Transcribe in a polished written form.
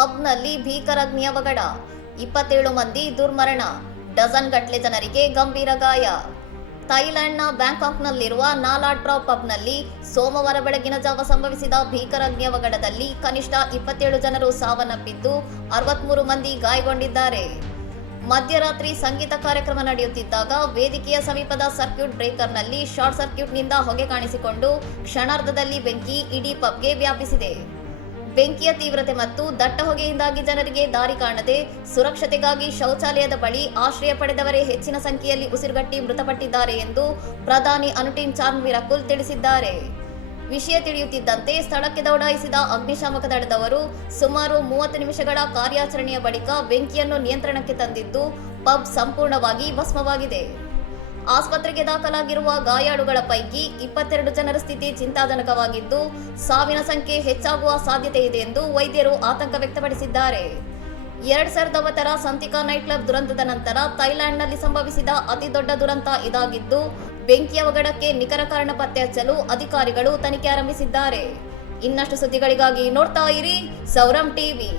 ಪಬ್ನಲ್ಲಿ ಭೀಕರ ಅಗ್ನಿ ಅವಘಡ, 27 ಮಂದಿ ದುರ್ಮರಣ, ಡಜನ್ ಗಟ್ಟಲೆ ಜನರಿಗೆ ಗಂಭೀರ ಗಾಯ. ಥೈಲ್ಯಾಂಡ್ನ ಬ್ಯಾಂಕಾಕ್ನಲ್ಲಿರುವ ನಾಲಾಟ್ರಾ ಪಬ್ನಲ್ಲಿ ಸೋಮವಾರ ಬೆಳಗಿನ ಜಾವ ಸಂಭವಿಸಿದ ಭೀಕರ ಅಗ್ನಿ ಅವಘಡದಲ್ಲಿ ಕನಿಷ್ಠ 27 ಜನರು ಸಾವನ್ನಪ್ಪಿದ್ದು 63 ಮಂದಿ ಗಾಯಗೊಂಡಿದ್ದಾರೆ. ಮಧ್ಯರಾತ್ರಿ ಸಂಗೀತ ಕಾರ್ಯಕ್ರಮ ನಡೆಯುತ್ತಿದ್ದಾಗ ವೇದಿಕೆಯ ಸಮೀಪದ ಸರ್ಕ್ಯೂಟ್ ಬ್ರೇಕರ್ನಲ್ಲಿ ಶಾರ್ಟ್ ಸರ್ಕ್ಯೂಟ್ನಿಂದ ಹೊಗೆ ಕಾಣಿಸಿಕೊಂಡು ಕ್ಷಣಾರ್ಧದಲ್ಲಿ ಬೆಂಕಿ ಇಡೀ ಪಬ್ಗೆ ವ್ಯಾಪಿಸಿದೆ. ಬೆಂಕಿಯ ತೀವ್ರತೆ ಮತ್ತು ದಟ್ಟ ಹೊಗೆಯಿಂದಾಗಿ ಜನರಿಗೆ ದಾರಿ ಕಾಣದೆ ಸುರಕ್ಷತೆಗಾಗಿ ಶೌಚಾಲಯದ ಬಳಿ ಆಶ್ರಯ ಪಡೆದವರೇ ಹೆಚ್ಚಿನ ಸಂಖ್ಯೆಯಲ್ಲಿ ಉಸಿರುಗಟ್ಟಿ ಮೃತಪಟ್ಟಿದ್ದಾರೆ ಎಂದು ಪ್ರಧಾನಿ ಅನುಟಿನ್ ಚಾನ್ವಿರಕುಲ್ ತಿಳಿಸಿದ್ದಾರೆ. ವಿಷಯ ತಿಳಿಯುತ್ತಿದ್ದಂತೆ ಸ್ಥಳಕ್ಕೆ ದೌಡಾಯಿಸಿದ ಅಗ್ನಿಶಾಮಕ ದಳದವರು ಸುಮಾರು 30 ನಿಮಿಷಗಳ ಕಾರ್ಯಾಚರಣೆಯ ಬಳಿಕ ಬೆಂಕಿಯನ್ನು ನಿಯಂತ್ರಣಕ್ಕೆ ತಂದಿದ್ದು ಪಬ್ ಸಂಪೂರ್ಣವಾಗಿ ಭಸ್ಮವಾಗಿದೆ. ಆಸ್ಪತ್ರೆಗೆ ದಾಖಲಾಗಿರುವ ಗಾಯಾಳುಗಳ ಪೈಕಿ 22 ಜನರ ಸ್ಥಿತಿ ಚಿಂತಾಜನಕವಾಗಿದ್ದು ಸಾವಿನ ಸಂಖ್ಯೆ ಹೆಚ್ಚಾಗುವ ಸಾಧ್ಯತೆ ಇದೆ ಎಂದು ವೈದ್ಯರು ಆತಂಕ ವ್ಯಕ್ತಪಡಿಸಿದ್ದಾರೆ. 2009ರ ಸಂತಿಕಾ ನೈಟ್ ಕ್ಲಬ್ ದುರಂತದ ನಂತರ ಥೈಲ್ಯಾಂಡ್ನಲ್ಲಿ ಸಂಭವಿಸಿದ ಅತಿದೊಡ್ಡ ದುರಂತ ಇದಾಗಿದ್ದು ಬೆಂಕಿ ಅವಘಡಕ್ಕೆ ನಿಖರ ಕಾರಣ ಪತ್ತೆ ಹಚ್ಚಲು ಅಧಿಕಾರಿಗಳು ತನಿಖೆ ಆರಂಭಿಸಿದ್ದಾರೆ. ಇನ್ನಷ್ಟು ಸುದ್ದಿಗಳಿಗಾಗಿ ನೋಡ್ತಾ ಇರಿ ಸೌರಂ ಟಿವಿ.